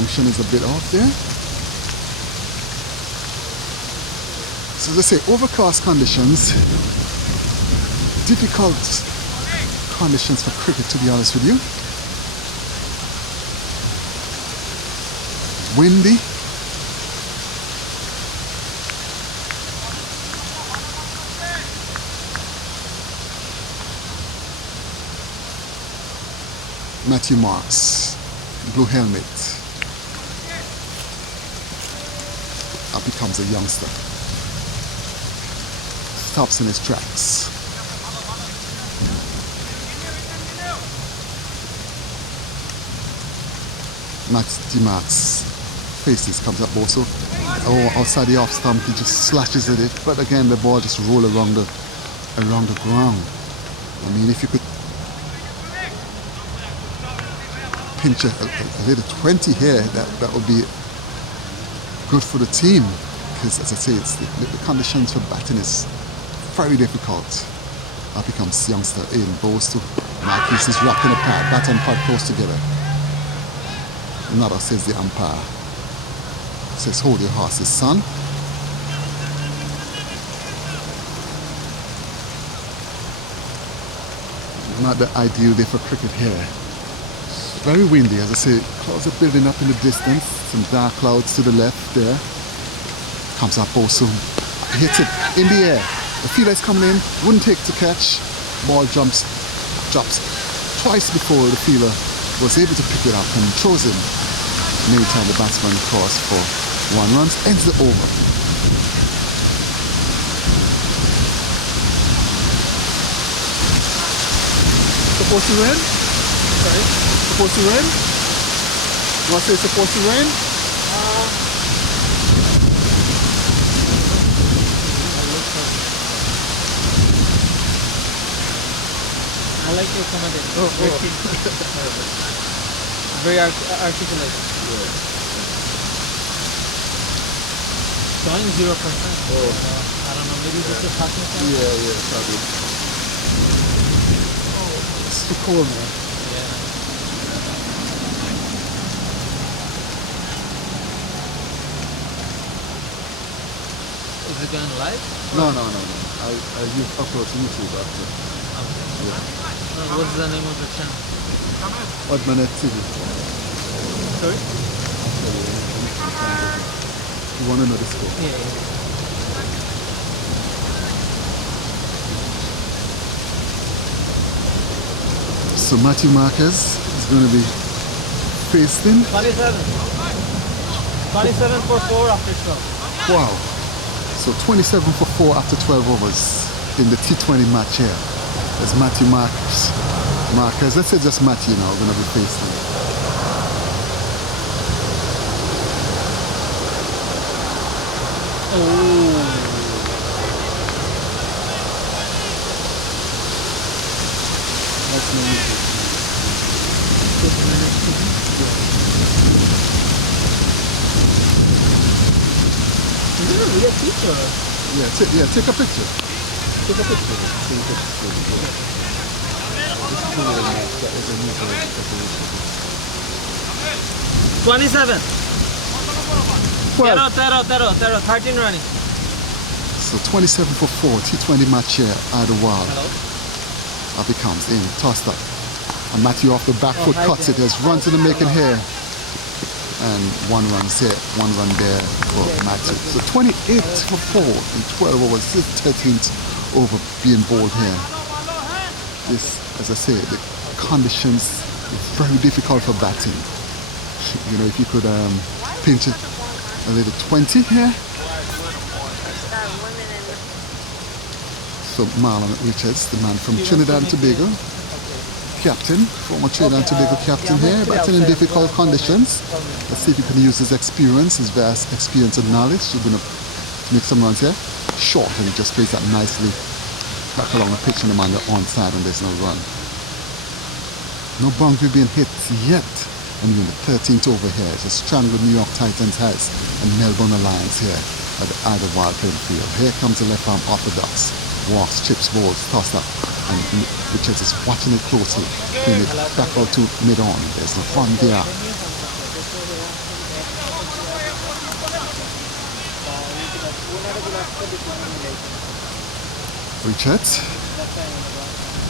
Function is a bit off there. So let's say overcast conditions, difficult conditions for cricket, to be honest with you. Windy. Matthew Marks, blue helmet. Up becomes a youngster. Stops in his tracks. Matthew Marks faces, comes up also. Oh, outside the off stump, he just slashes at it. But again, the ball just roll around the ground. I mean, if you could pinch a little 20 here, that would be good for the team, because as I say, it's the conditions for batting is very difficult. Up becomes youngster in, bows to Marquis is rocking a pad, bat and pad close together. Another, says the umpire. Says hold your horses, son. Not the ideal day for cricket here. Very windy, as I say, clouds are building up in the distance. Some dark clouds to the left there. Comes up also, hits it in the air. The fielder is coming in, wouldn't take to catch. Ball drops twice before the fielder was able to pick it up and throws in. Meantime, the batsman crossed for 1 run, ends the over. Supposed to rain? Sorry? Supposed to rain? You want to say it's supposed to rain? I like your comment. Very articulate. Yeah. Showing 0%. I don't know, maybe this is passing time? Yeah, probably. It's too cold, man. Yeah. Is it going live? No. I use upload to YouTube after. Okay. Yeah. What's the name of the channel? Oddmanet TV. Sorry? You want to know the score? Yeah. So Matthew Marquez is going to be faced in. 27. 27 for 4 after 12. Wow. So 27 for 4 after 12 overs in the T20 match here. There's Matthew Marquez. Let's say just Matthew now going to be facing. That's no mistake. Is it a real picture? Yeah, take a picture. Take a picture. That is a new preparation. 27. Well, 13 running. so 27 for 4, T20 match here, either wild. Hello? Up it comes in, tossed up. And Matthew off the back foot cuts it, has run to the making here. And 1 run's here, 1 run there for Matthew. So 28 for 4 in 12 overs, this is 13th over being bowled here. This, as I say, the conditions are very difficult for batting. You know, if you could pinch it a little 20 here. So Marlon Richards, the man from Trinidad and Tobago, captain, former Trinidad and Tobago captain here, batting in difficult conditions. Let's see if he can use his experience, his vast experience and knowledge. He's going to make some runs here. Short, and he just plays that nicely back along the pitch and the man onside, and there's no run. No boundary being hit yet. And we're in the 13th over here. It's a strand with New York Titans has and Melbourne Alliance here at the Idlewild playing field. Here comes the left arm orthodox. Walks, chips, balls, tossed up. And Richards is watching it closely. Playing it back out to mid-on. There's the fun there. Richards.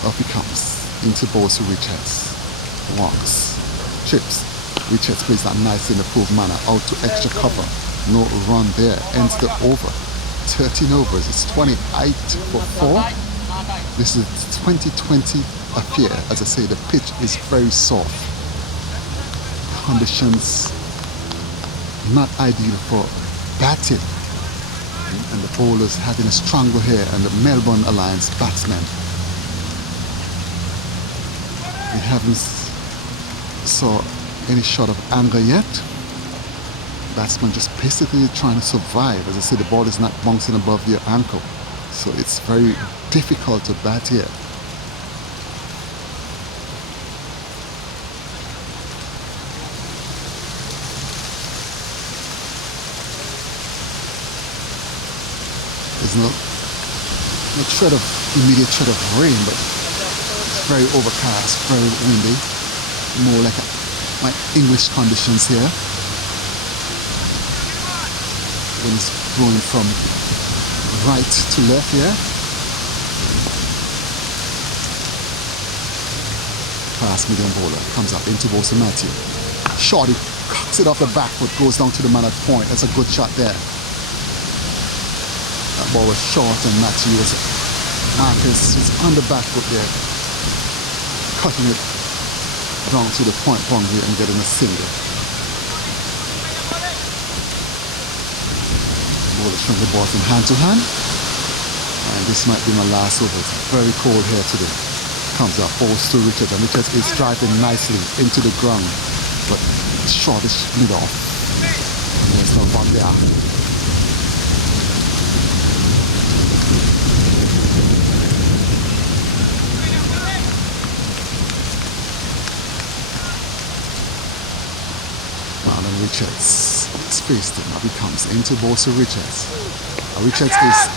Up he comes into balls to Richards. Walks. Chips. Richards plays that nice in the improved manner. Out to extra cover. No run there. Ends the over. 13 overs. It's 28 for 4. This is 2020 affair. As I say, the pitch is very soft. Conditions not ideal for batting. And the bowlers having a struggle here, and the Melbourne Alliance batsmen. We haven't saw any shot of anger yet. Batsman just basically trying to survive. As I say, the ball is not bouncing above your ankle, so it's very difficult to bat here. There's no immediate threat of rain, but it's very overcast, very windy. More like my English conditions here. Wind is blowing from right to left here. Fast medium bowler comes up into Bosa Matthew. Shorty cocks it off the back foot, goes down to the man at point. That's a good shot there. That ball was short, and Matthew was Marcus is on the back foot there, cutting it down to the point boundary and getting a single. Bowler throwing the ball from hand to hand, and this might be my last over. It's very cold here today. Comes up, balls to Richards, and Richards is driving nicely into the ground, but short is split off. And there's no one there. Marlon Richards is faced him. Now he comes into balls to Richards. Richards is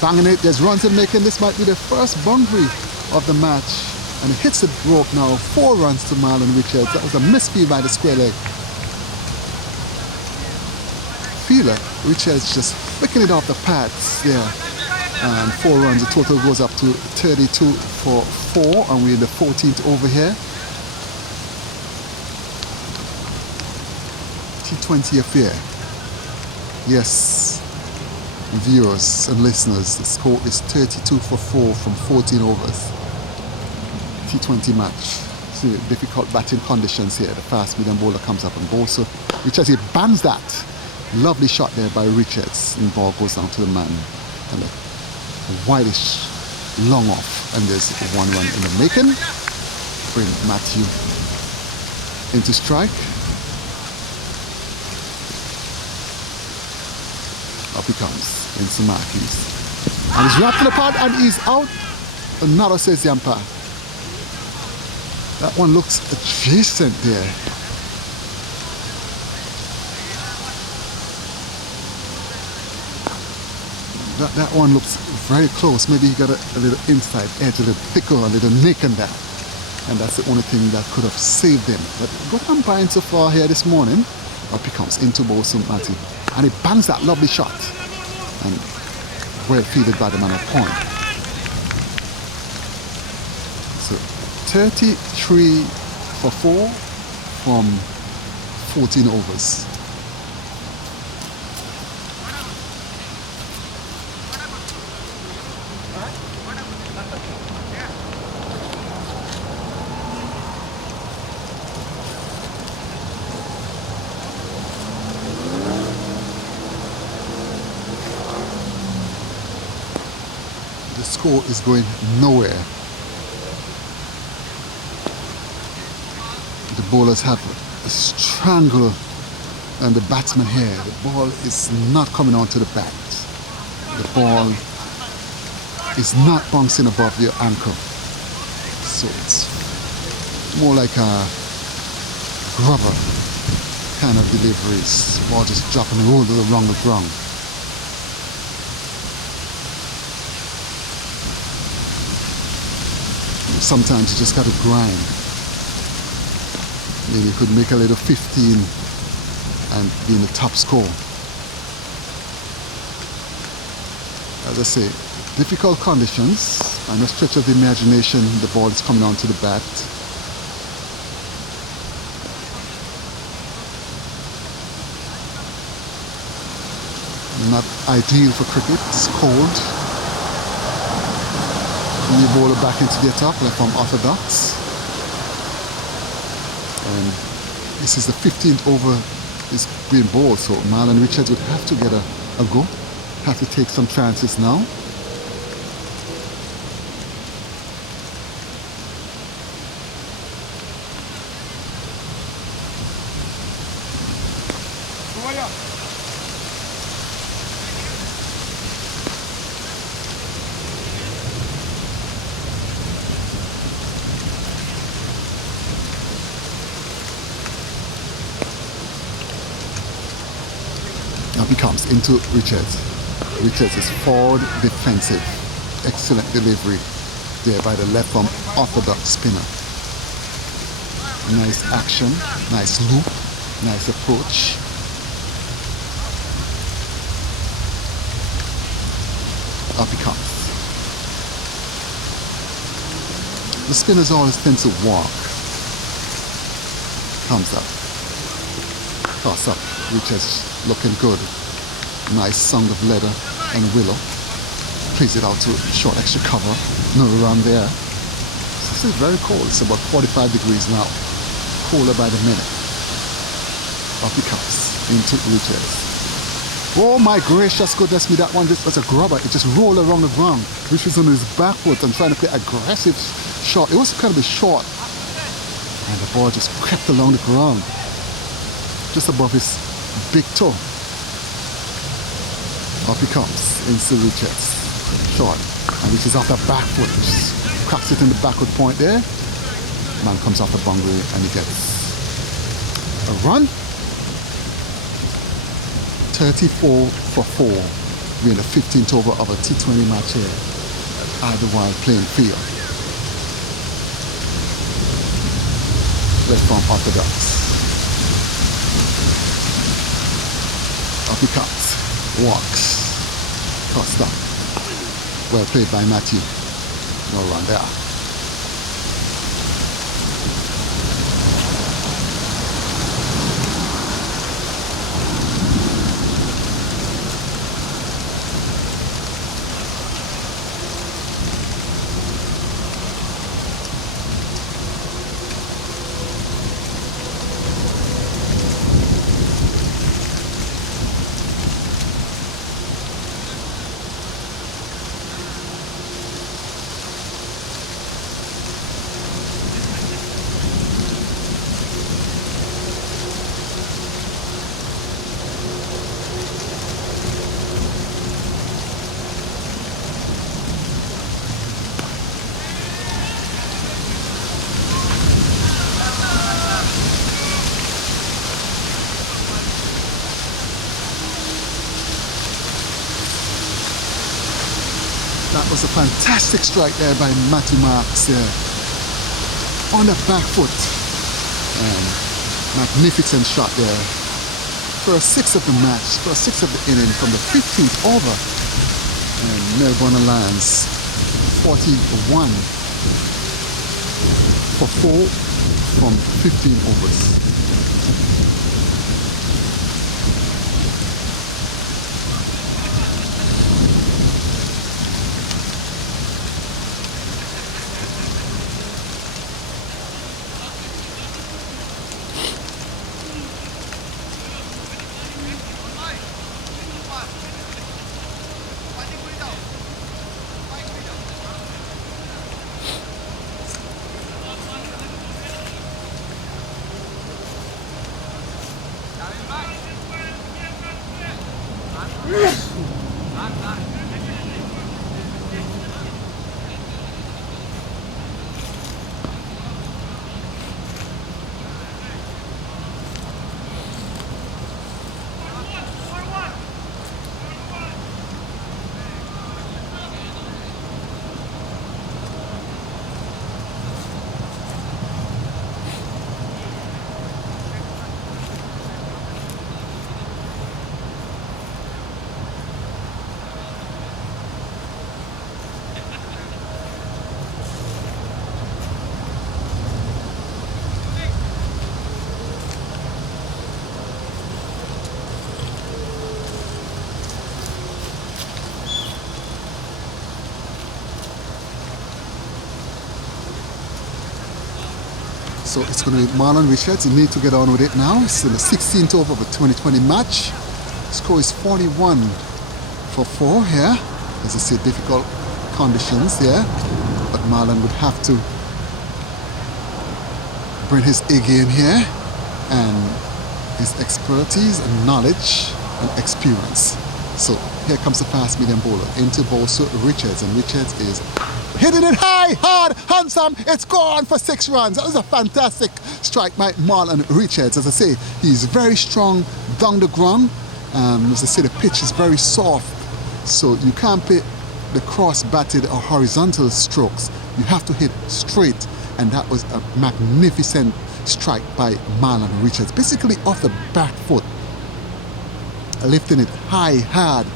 banging it. There's runs in making. This might be the first boundary of the match, and it hits the rope now. 4 runs to Marlon Richards. That was a misfield by the square leg. Feeler, Richards just flicking it off the pads there, and 4 runs. The total goes up to 32 for 4, and we're in the 14th over here. T20 affair. Yes, viewers and listeners, the score is 32 for 4 from 14 overs. T20 match. See, difficult batting conditions here. The fast medium bowler comes up and bowls. So Richards, he bans that. Lovely shot there by Richards, and the ball goes down to the man. And a whitish long off, and there's 1 run in the making. Bring Matthew into strike. Up he comes in Samakis. And he's wrapped in the pad, and he's out. Another, says the umpire. That one looks adjacent there. That one looks very close. Maybe he got a little inside edge, a little thicker, a little nick in that. And that's the only thing that could have saved him. But good umpiring so far here this morning. Up he comes into Bosa Matthew. And he bangs that lovely shot. And well fielded by the man at point. So 33 for 4 from 14 overs. The score is going nowhere. The bowlers have a strangle, and the batsman here, the ball is not coming onto the bat. The ball is not bouncing above your ankle. So it's more like a grubber kind of deliveries. Ball just dropping and rolling along the ground. Sometimes you just got to grind. Maybe you could make a little 15 and be in the top score. As I say, difficult conditions. And a stretch of the imagination, the ball is coming onto the bat. Not ideal for cricket. It's cold. New bowler back into the attack, left from orthodox. And this is the 15th over is being bowled, so Marlon Richards would have to get a go. Have to take some chances now. Now he comes into Richards. Richards is forward defensive. Excellent delivery there by the left arm orthodox spinner. Nice action, nice loop, nice approach. Up he comes. The spinners always tend to walk. Comes up. Toss up. Richards looking good. Nice sound of leather and willow. Plays it out to short extra cover. No run there. This is very cold. It's about 45 degrees now. Cooler by the minute. Up he comes into Richards. Oh my gracious goodness me, that one just was a grubber. It just rolled around the ground. Richards on his back foot and trying to play aggressive shot. It was kind of a short. And the ball just crept along the ground. Just above his big toe. Up he comes into Richards. Short. And which is off the back foot. Just cracks it in the backward point there. Man comes off the boundary and he gets a run. 34 for 4. We're in the 15th over of a T20 match here at Idlewild playing field. Left from orthodox. Up he comes. Walks. Tossed up. Well played by Matthew. No run there. That was a fantastic strike there by Matthew Marks there. On the back foot. And magnificent shot there. First 6 of the match, first 6 of the inning from the 15th over. And Melbourne Lions 41 for 4 from 15 overs. So it's going to be Marlon Richards. You need to get on with it now. It's in the 16th over of the 2020 match. Score is 41 for 4 here. As I say, difficult conditions here. But Marlon would have to bring his A game here. And his expertise and knowledge and experience. So here comes the fast medium bowler into Bosa Richards. And Richards is hitting it high, hard, handsome. It's gone for 6 runs. That was a fantastic strike by Marlon Richards. As I say, he's very strong down the ground. As I say, the pitch is very soft. So you can't hit the cross-batted or horizontal strokes. You have to hit straight. And that was a magnificent strike by Marlon Richards. Basically off the back foot. Lifting it high, hard,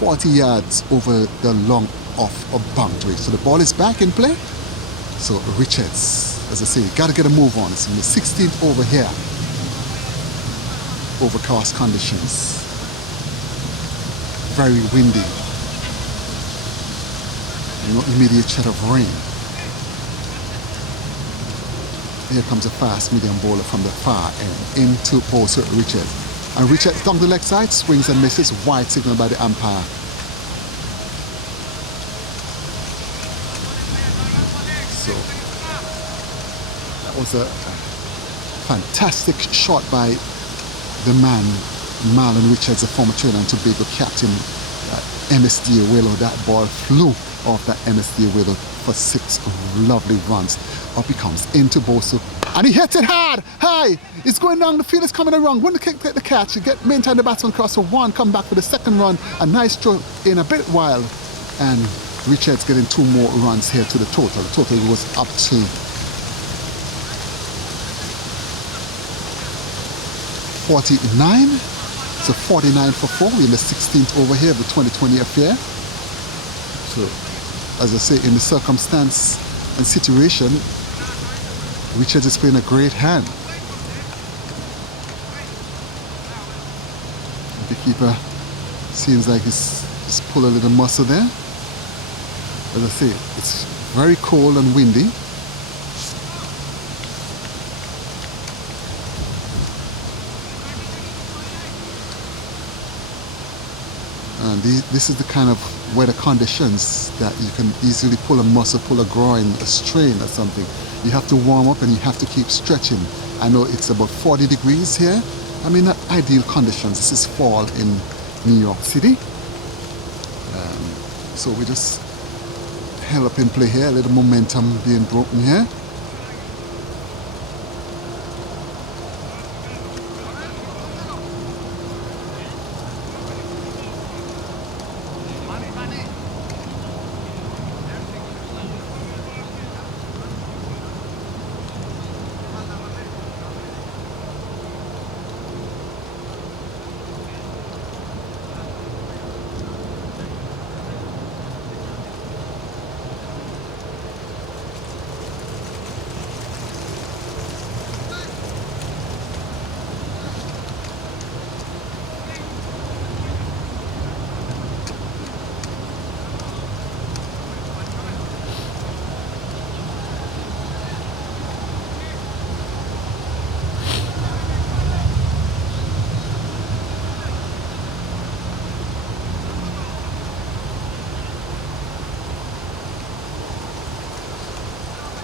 40 yards over the long off of boundary. So the ball is back in play. So Richards, as I say, got to get a move on. It's in the 16th over here. Overcast conditions. Very windy. No immediate threat of rain. Here comes a fast medium bowler from the far end into Bosa Richards. And Richards down the leg side, swings and misses, wide signal by the umpire. So that was a fantastic shot by the man, Marlon Richards, the former Trinidad and Tobago captain, MSD Willow. That ball flew off that MSD Willow for 6 lovely runs. Up he comes into Bosa. And he hits it hard, high. It's going down the field, it's coming around. When the kick get the catch, you get maintain the batsman cross for 1, come back for the second run. A nice stroke in a bit while. And Richards getting 2 more runs here to the total. The total was up to 49. So 49 for 4. We're in the 16th over here of the 2020 affair. So, as I say, in the circumstance and situation, Richards is playing a great hand. The keeper seems like he's just pulled a little muscle there. As I say, it's very cold and windy. And this is the kind of weather conditions that you can easily pull a muscle, pull a groin, a strain or something. You have to warm up and you have to keep stretching. I know it's about 40 degrees here. I mean, not ideal conditions. This is fall in New York City. So we just held up in play here, a little momentum being broken here.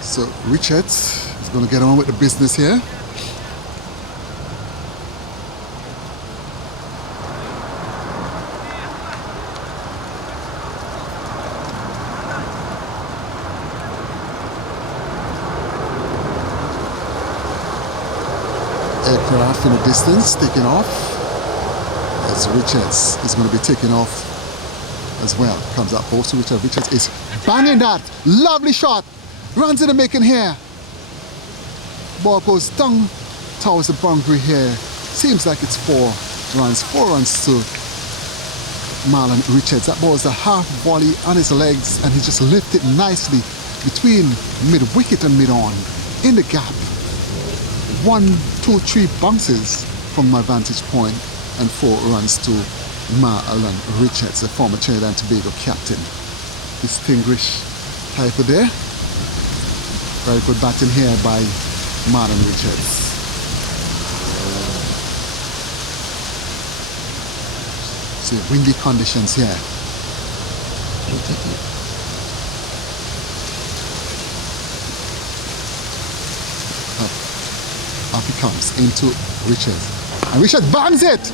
So Richards is going to get on with the business here. Aircraft in the distance taking off. As Richards is going to be taking off as well. Comes up close to Richards. Richards is banging that. Lovely shot. Runs in the making here. Ball goes down towards the boundary here. Seems like it's 4 runs. 4 runs to Marlon Richards. That ball is a half volley on his legs and he just lifted nicely between mid-wicket and mid-on. In the gap. 1, 2, 3 bounces from my vantage point and 4 runs to Marlon Richards, the former Trinidad and Tobago captain. Distinguished type of there. Very good batting here by Marlon Richards. See, windy conditions here. Up he comes into Richards. And Richard bangs it!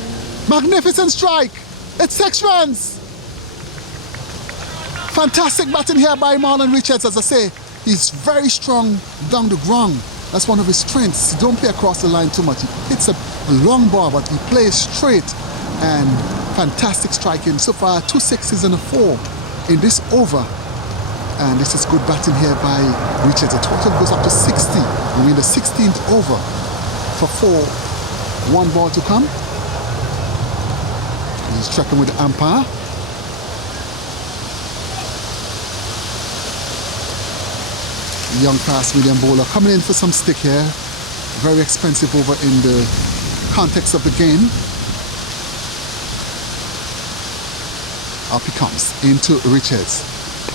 Magnificent strike! It's 6 runs! Fantastic batting here by Marlon Richards, as I say. He's very strong down the ground. That's one of his strengths. He don't play across the line too much. He hits a long ball, but he plays straight. And fantastic striking. So far, 2 6s and a 4 in this over. And this is good batting here by Richards. The total goes up to 60. We're in the 16th over for 4. 1 ball to come. He's checking with the umpire. Young fast medium bowler coming in for some stick here. Very expensive over in the context of the game. Up he comes into Richards.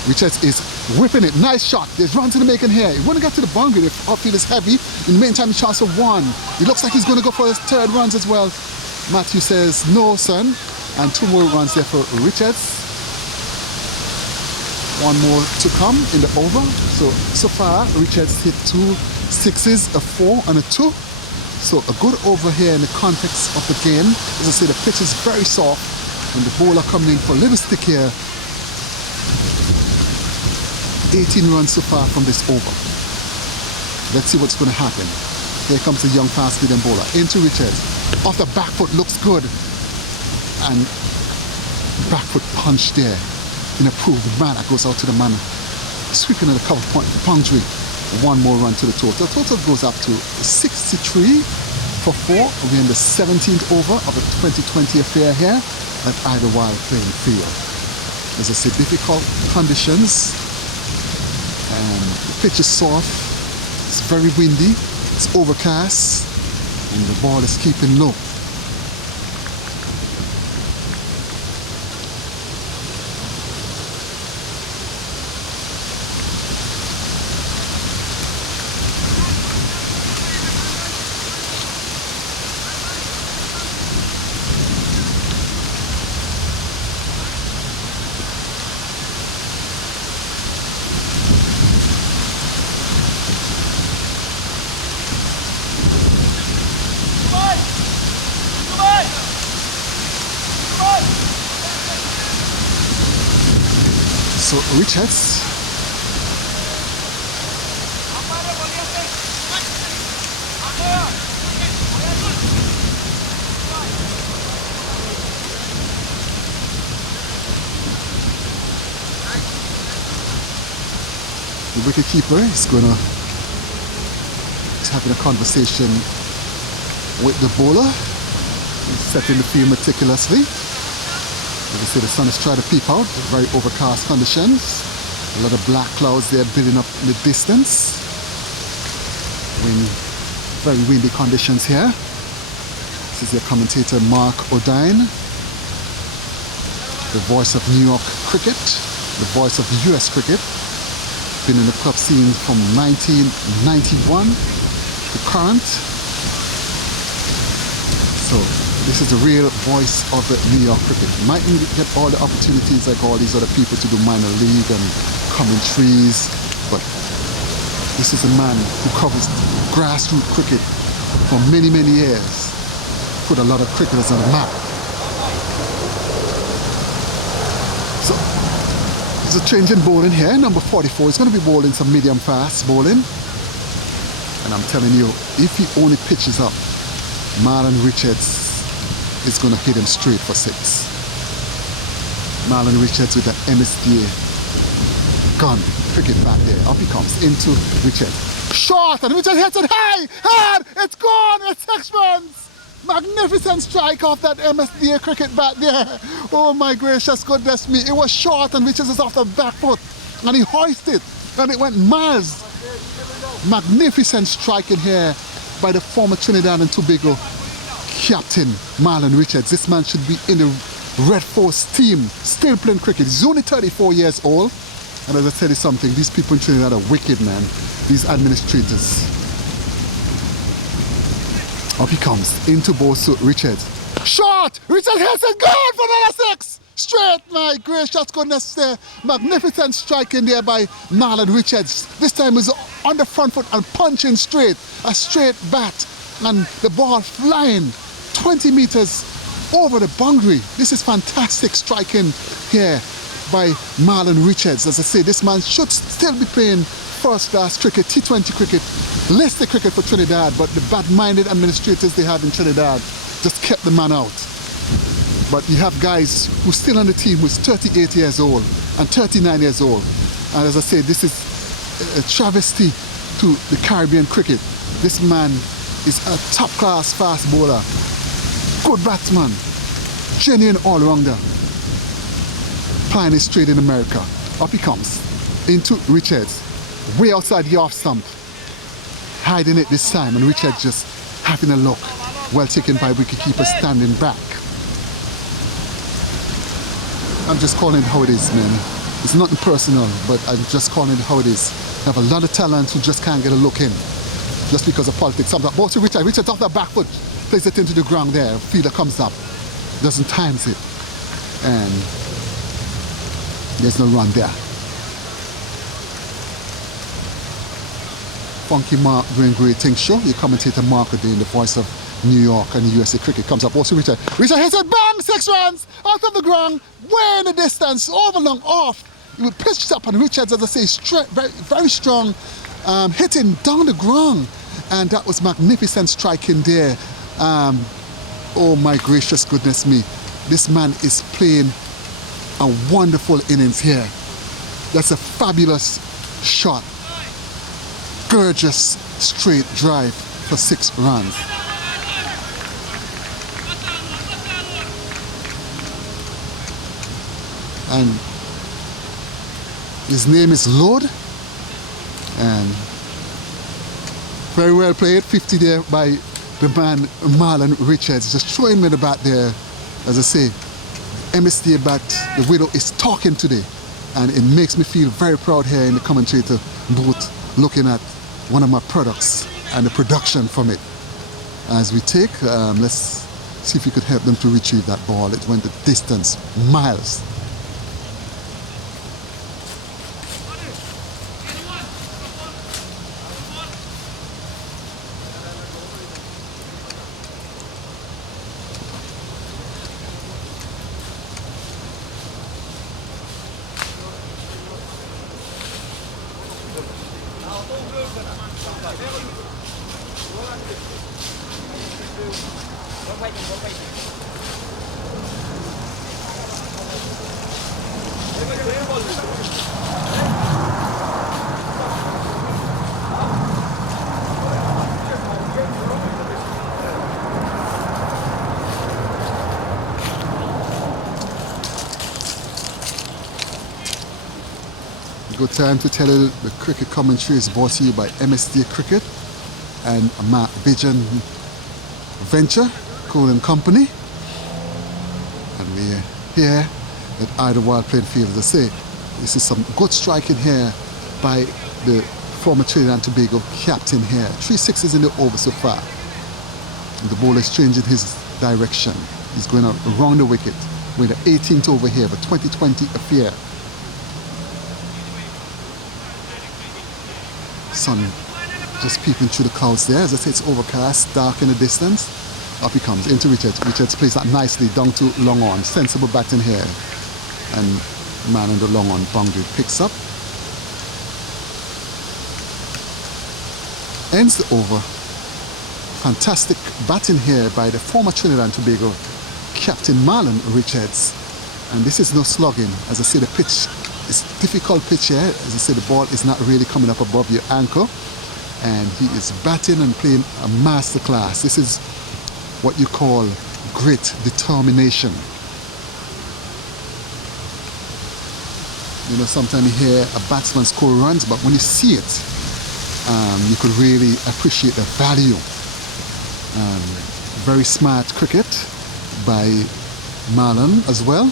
Richards is whipping it. Nice shot. There's runs in the making here. He want to get to the boundary. The outfield is heavy. In the meantime, chance of 1. It looks like he's going to go for his 3rd runs as well. Matthew says, no, son. And 2 more runs there for Richards. 1 more to come in the over. So far, Richards hit 2 6s, a 4 and a 2. So a good over here in the context of the game. As I say, the pitch is very soft. And the bowler coming in for a little stick here. 18 runs so far from this over. Let's see what's going to happen. Here comes the young fast medium bowler into Richards. Off the back foot, looks good. And back foot punch there. In approved manner, goes out to the man sweeping at the cover point boundary. 1 more run to the total. The total goes up to 63 for 4. We're in the 17th over of the 2020 affair here at Idlewild playing field. As I said, difficult conditions. And the pitch is soft. It's very windy. It's overcast. And the ball is keeping low. So Richards the wicket keeper is gonna having a conversation with the bowler. He's setting the field meticulously. As I say, the sun is trying to peep out. Very overcast conditions. A lot of black clouds there building up in the distance. Very windy conditions here. This is your commentator Mark O'Dine. The voice of New York cricket. The voice of US cricket. Been in the club scene from 1991 to current. So this is the real voice of the New York cricket. You might not get all the opportunities like all these other people to do minor league and commentaries, but this is a man who covers grassroots cricket for many, many years. Put a lot of cricketers on the map. So there's a change in bowling here. Number 44 is going to be bowling some medium fast bowling. And I'm telling you, if he only pitches up, Marlon Richards is going to hit him straight for 6. Marlon Richards with that MSDA gun cricket back there. Up he comes into Richards. Short, and Richards hits it high, hard, it's gone, it's 6 runs. Magnificent strike off that MSDA cricket bat there. Oh my gracious goodness me. It was short and Richards is off the back foot and he hoisted and it went miles. Magnificent striking here by the former Trinidad and Tobago captain Marlon Richards. This man should be in the Red Force team, still playing cricket. He's only 34 years old. And as I tell you something, these people in Trinidad are wicked, man. These administrators. Up he comes into Bosu Richards. Shot! Richard hits it good for number 6! Straight, my gracious goodness there. Magnificent striking there by Marlon Richards. This time he's on the front foot and punching straight. A straight bat. And the ball flying 20 meters over the boundary. This is fantastic striking here by Marlon Richards. As I say, this man should still be playing first-class cricket, T20 cricket, listed cricket for Trinidad, but the bad-minded administrators they have in Trinidad just kept the man out. But you have guys who's still on the team who's 38 years old and 39 years old. And as I say, this is a travesty to the Caribbean cricket. This man is a top-class fast bowler, good batsman, genuine all-rounder, playing it straight in America. Up he comes into Richards, way outside the off stump, hiding it this time, and Richards just having a look. Well taken by wicketkeeper standing back. I'm just calling it how it is, man. It's nothing personal, but I'm just calling it how it is. I have a lot of talent who just can't get a look in, just because of politics. Sometimes, both to Richard. Richard off the back foot, plays it into the ground there. Fielder comes up, doesn't times it, and there's no run there. Funky Mark doing great things. Sure, your commentator Mark doing the voice of New York and USA cricket comes up. Also Richard. Richard hits it, bang! 6 runs out of the ground, way in the distance, over long off. He would pitch it up, and Richards, as I say, straight, very, very strong, hitting down the ground, and that was magnificent striking there. Oh my gracious goodness me! This man is playing a wonderful innings here. That's a fabulous shot. Gorgeous straight drive for 6 runs. And his name is Lord, and very well played, 50 there by the man Marlon Richards, just throwing me the bat there. As I say, MSTA bat, the widow is talking today, and it makes me feel very proud here in the commentator booth, looking at one of my products and the production from it. As we take, let's see if we could help them to retrieve that ball. It went the distance, miles. Good time to tell you the cricket commentary is brought to you by MSD Cricket and Matt Bijan Venture Cool Company. And we're here at Idlewild playing field. As I say, this is some good striking here by the former Trinidad and Tobago captain here. 3 sixes in the over so far. And the bowler is changing his direction. He's going around the wicket with the 18th over here, but 2020 affair. Sun just peeping through the clouds there. As I say, it's overcast, dark in the distance. Up he comes into Richards. Richards plays that nicely down to long on. Sensible batting here. And man on the long on boundary picks up. Ends the over. Fantastic batting here by the former Trinidad and Tobago captain Marlon Richards. And this is no slugging. As I say, the pitch is difficult pitch here. As I say, the ball is not really coming up above your ankle. And he is batting and playing a masterclass. This is what you call grit, determination. You know, sometimes you hear a batsman score runs, but when you see it, you could really appreciate the value. Very smart cricket by Marlon as well.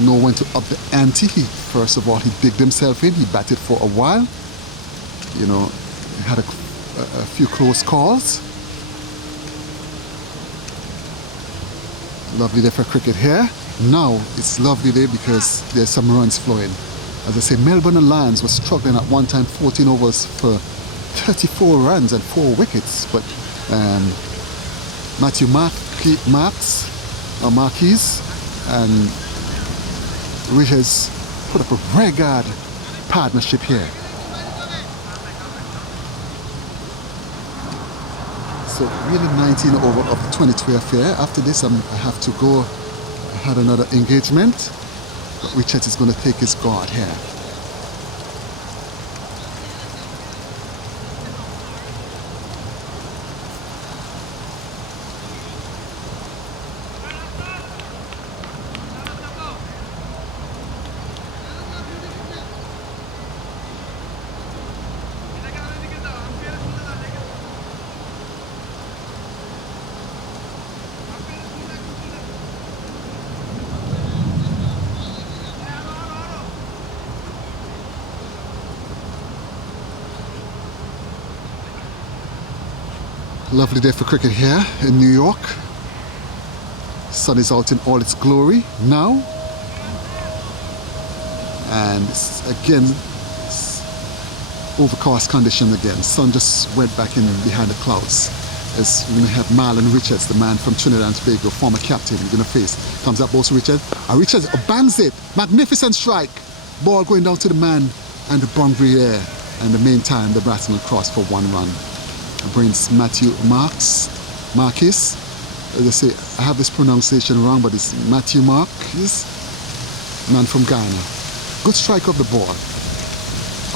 Know when to up the ante. First of all, he digged himself in. He batted for a while. You know, had a few close calls. Lovely day for cricket here. Now it's lovely day because there's some runs flowing. As I say, Melbourne and Lions were struggling at one time, 14 overs for 34 runs and 4 wickets. But Matthew Marquis and Richards put up a very good partnership here. So really 19 over of the 22 affair. After this, I have to go. I had another engagement. But Richards is going to take his guard here. Lovely day for cricket here in New York. Sun is out in all its glory now. And it's overcast condition again. Sun just went back in behind the clouds. As we're going to have Marlon Richards, the man from Trinidad and Tobago, former captain, we're going to face. Comes up also Richards. And Richards bangs it. Magnificent strike. Ball going down to the man and the boundary there. And the meantime, the batsman crossed for 1 run. Brings Matthew Marquis. As I say, I have this pronunciation wrong, but it's Matthew Marquis, man from Ghana. Good strike of the ball.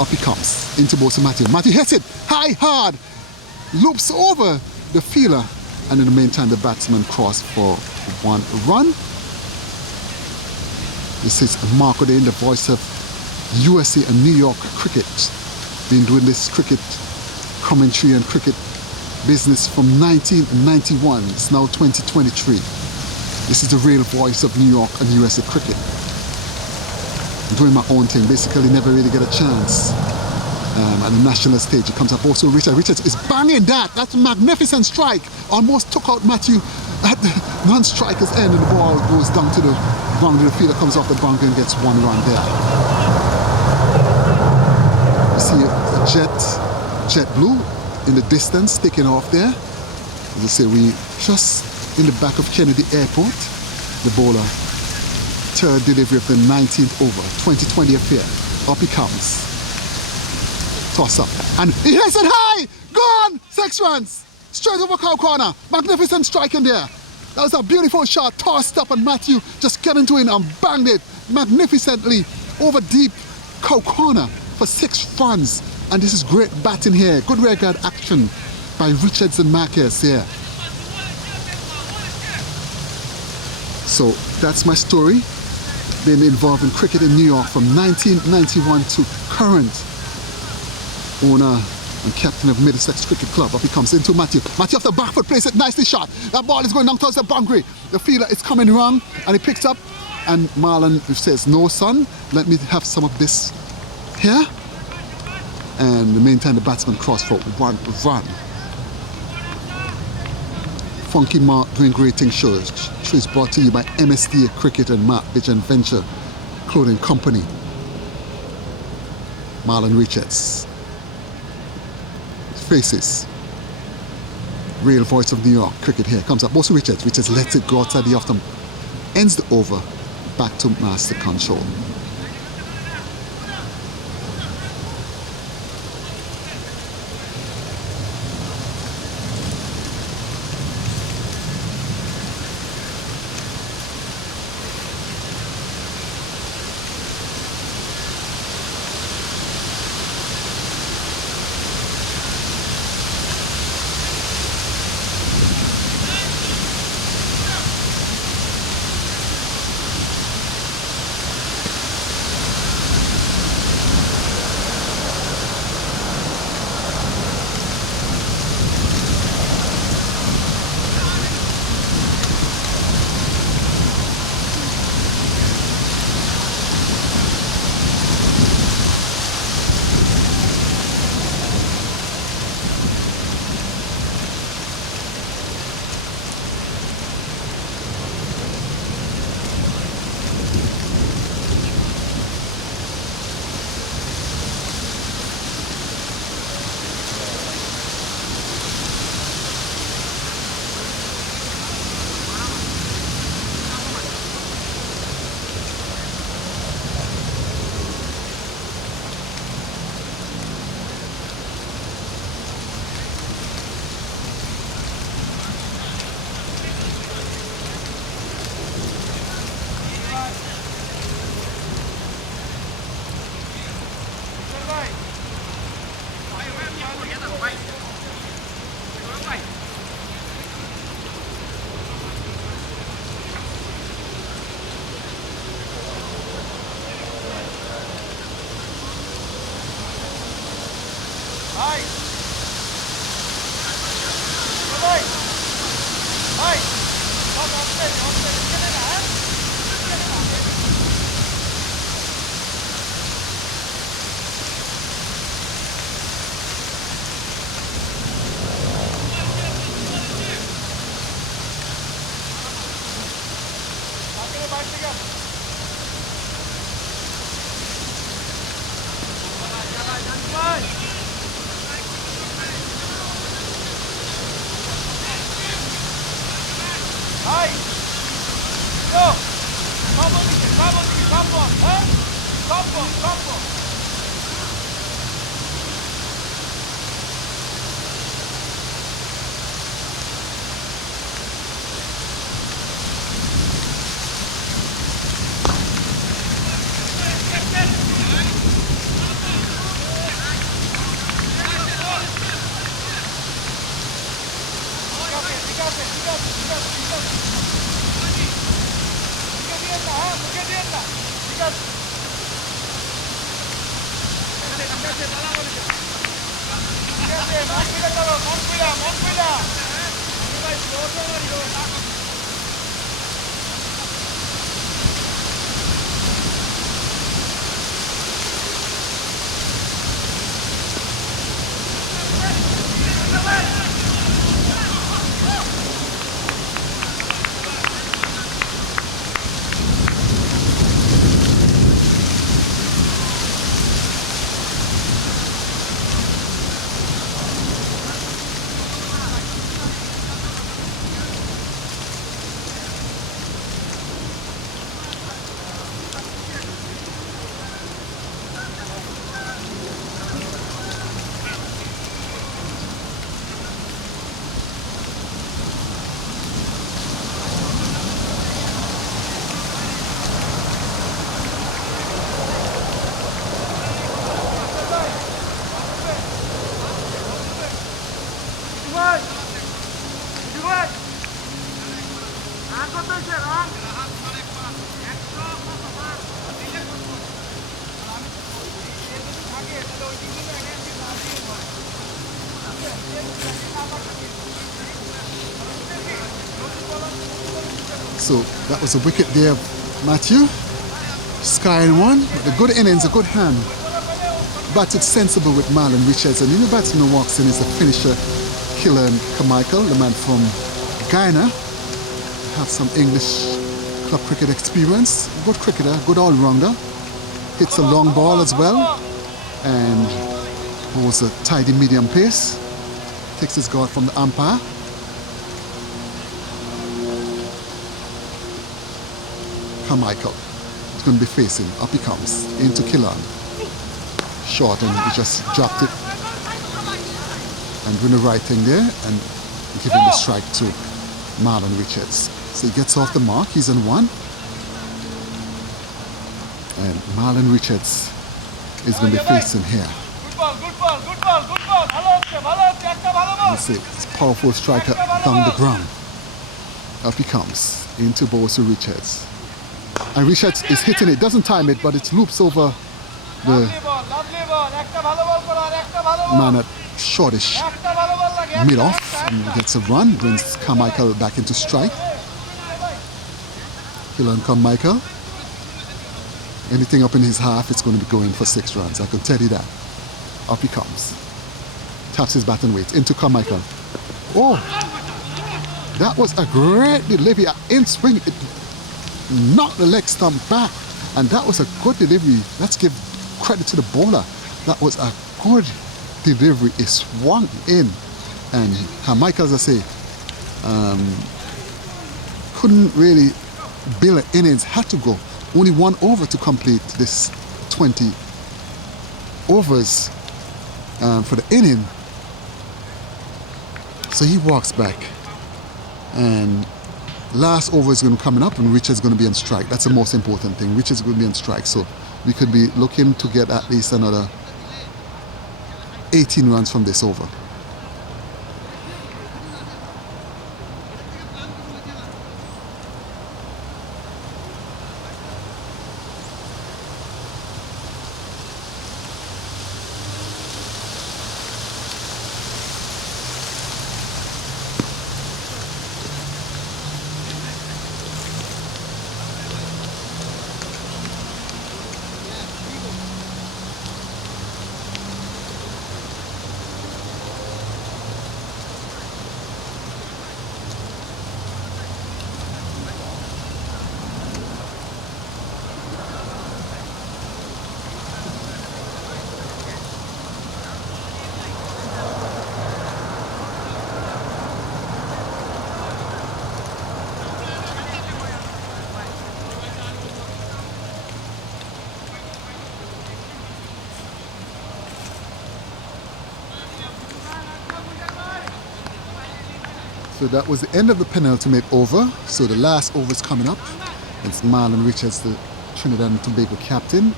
Up he comes into Bosa Matthew. Matthew hits it high, hard, loops over the fielder, and in the meantime, the batsman crossed for 1 run. This is Marco Day, the voice of USA and New York cricket. Been doing this cricket commentary and cricket business from 1991. It's now 2023. This is the real voice of New York and USA cricket. I'm doing my own thing, basically never really get a chance. At the national stage, it comes up also Richards. Richards is banging that. That's a magnificent strike. Almost took out Matthew at the non-striker's end, and the ball goes down to the boundary. The fielder comes off the boundary and gets 1 run there. You see a jet blue in the distance taking off there. As I say, we just in the back of Kennedy Airport. The bowler, third delivery of the 19th over, 2020 affair. Up he comes. Toss up. And he hits it high! Gone! 6 runs! Straight over cow corner. Magnificent strike in there. That was a beautiful shot. Tossed up and Matthew just got into it and banged it magnificently over deep cow corner for 6 runs. And this is great batting here. Good record action by Richards and Marquez here. So that's my story. Been involved in cricket in New York from 1991 to current. Owner and captain of Middlesex Cricket Club. Up he comes into Matthew. Matthew off the back foot, plays it nicely shot. That ball is going down towards the boundary. The fielder is coming wrong and he picks up. And Marlon says, no son, let me have some of this here. And in the meantime, the batsman crossed for 1 run. Funky Mark doing great things shows. Show is brought to you by MSD Cricket and Mark Vision Venture Clothing Company. Marlon Richards. Faces. Real voice of New York cricket here. Comes up. Also Richards. Richards lets it go outside the off them. Ends the over. Back to master control. So that was a wicket there, Matthew. Sky in one, but the good innings, a good hand. Batted sensible with Marlon Richards, and the new batsman who walks in is the finisher, Killer Carmichael, the man from Guyana. Have some English club cricket experience. Good cricketer, good all-rounder. Hits a long ball as well, and holds a tidy medium pace. Takes his guard from the umpire. Carmichael is going to be facing, up he comes, into Killan. Short, and he just dropped it. And doing the right thing there, and giving the strike to Marlon Richards. So he gets off the mark, he's on one. And Marlon Richards is going to be facing here. Good ball, good ball, good ball, good ball. You see, it's a powerful striker down the ground. Up he comes, into Bosu Richards. And Richards is hitting it, doesn't time it, but it loops over the man at shortish mid-off and gets a run, brings Carmichael back into strike. Killan Carmichael. Anything up in his half, it's going to be going for 6 runs, I can tell you that. Up he comes. Taps his bat and waits into Carmichael. Oh, that was a great delivery in swing. It knocked the leg stump back, and that was a good delivery. Let's give credit to the bowler. That was a good delivery. It swung in, and Carmichael, as I say, couldn't really build an innings, had to go. Only 1 over to complete this 20 overs for the inning. So he walks back, and last over is going to be coming up, and Richard's going to be on strike. That's the most important thing. Richard's going to be on strike, so we could be looking to get at least another 18 runs from this over. So that was the end of the penultimate over. So the last over is coming up. It's Marlon Richards, the Trinidad and Tobago captain.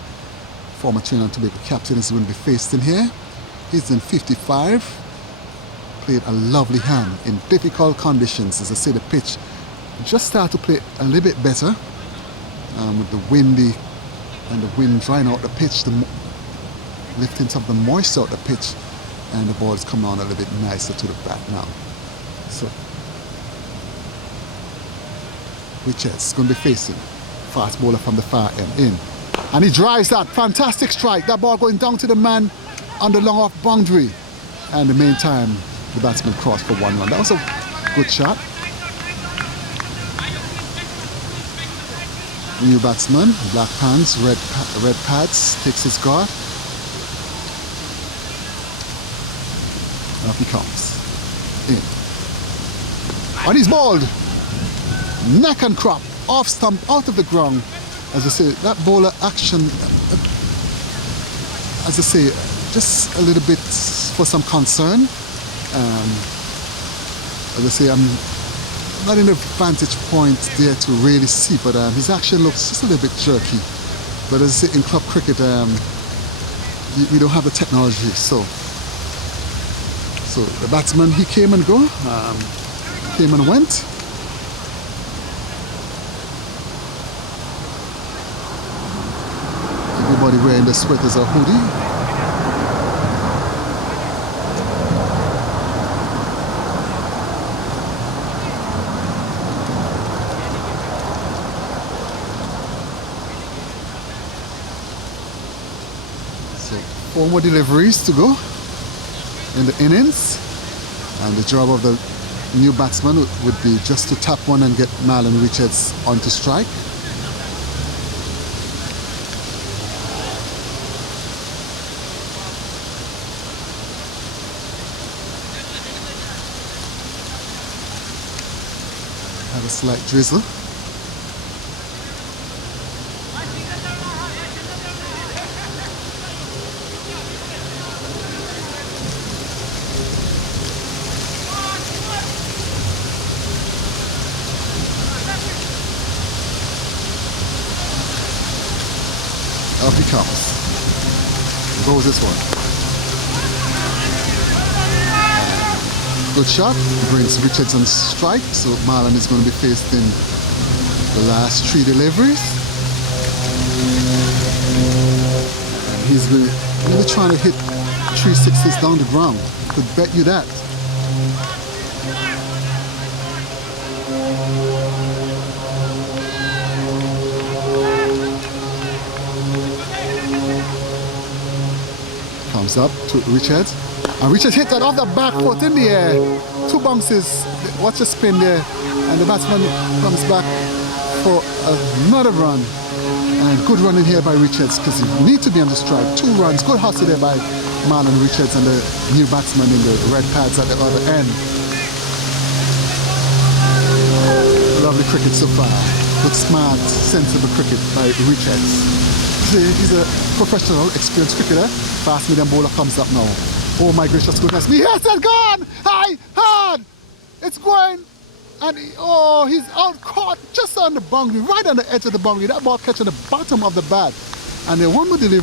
Former Trinidad and Tobago captain is going to be faced in here. He's in 55. Played a lovely hand in difficult conditions. As I say, the pitch just started to play a little bit better with the windy and the wind drying out the pitch, lifting some of the moisture out the pitch, and the ball is coming on a little bit nicer to the bat now. So Richards is going to be facing fast bowler from the far end in, and he drives that fantastic strike. That ball going down to the man on the long off boundary, and in the meantime the batsman crossed for 1 run. That was a good shot. New batsman, black pants, red pads, takes his guard. Off he comes. In. And he's bowled. Neck and crop, off stump, out of the ground. As I say, that bowler action, as I say, just a little bit for some concern. As I say, I'm not in a vantage point there to really see, but his action looks just a little bit jerky. But as I say, in club cricket, we don't have the technology, so the batsman, he came and go, came and went. Everybody wearing the sweaters or hoodie. So 4 more deliveries to go in the innings, and the job of the new batsman would be just to tap one and get Marlon Richards onto strike. Had a slight drizzle. Off he comes. Goes this one. Good shot. Brings Richards on strike. So Marlon is going to be faced in the last 3 deliveries. And he's really trying to hit 3 sixes down the ground. Could bet you that. Comes up to Richards, and Richards hit that off the back foot in the air. 2 bounces, watch the spin there, and the batsman comes back for another run. And good running here by Richards, because he needs to be on the strike. 2 runs, good hustle there by Marlon Richards and the new batsman in the red pads at the other end. Lovely cricket so far. Good, smart, sensible cricket by Richards. He's a professional, experienced cricketer. Fast medium bowler comes up now. Oh my gracious goodness me. Yes, it's gone! High, hard! It's going. And he's out caught just on the boundary, right on the edge of the boundary. That ball catching the bottom of the bat. And then one more delivery.